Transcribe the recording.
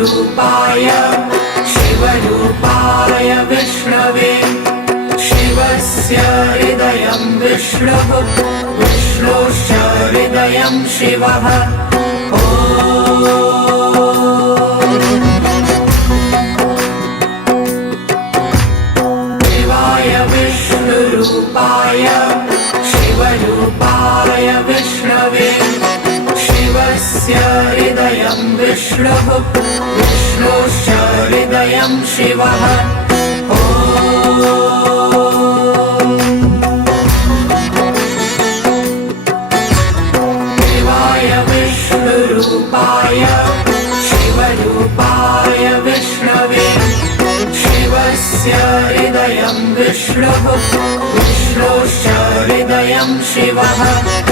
विष्णुरूपाय शिवरूपाय विष्णवे शिवस्य हृदयं विष्णुः विष्णोश्च हृदयं शिवः शिवाय विष्णुरूपाय शिवरूपाय विष्णवे शिवस्य हृदयं विष्णुः विष्णोश्च हृदयं शिवः शिवाय विष्णुरूपाय शिवरूपाय विष्णवे शिवस्य हृदयं विष्णुः विष्णोश्च हृदयं शिवः